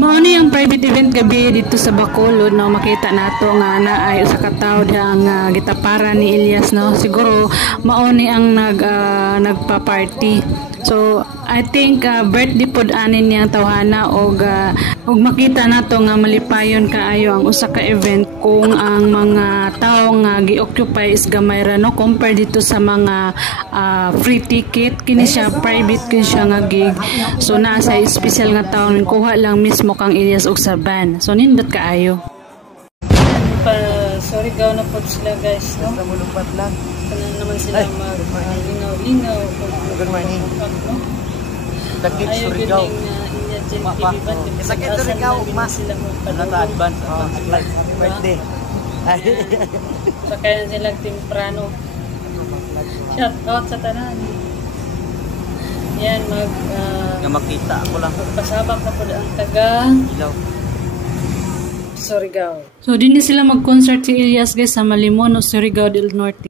Mao ni ang private event gabi dito sa Bacolod, no, makita nato nga naay usa ka tawo nga gitaparan ni Elias, no. Siguro mao ni ang nagpa-party. So I think birthday pod anin niyang tawhana og makita nato nga malipayon kaayo ang usa ka event kung ang mga tawo nga gi-occupy is gamay ra, no, compare dito sa mga free ticket. Kini siya private, kini siya nga gig. So naa sa special nga tawo kuha lang mismo kang Elias og sa van. So nindot kaayo. Sorry gaw na pod sila guys, no. Sa mulumpat lang. Kana naman sila mag-linaw-linaw. Good morning. Dakit Surigao. Sakit Surigao, mas sila mo advance birthday. So kaya sila temprano. Shout out sa tanan. Yan makita ako lang. Pasabak na po ang taga Ilaw. Surigao. So din sila mag-concert si Elias guys sa Malimon o Surigao del Norte.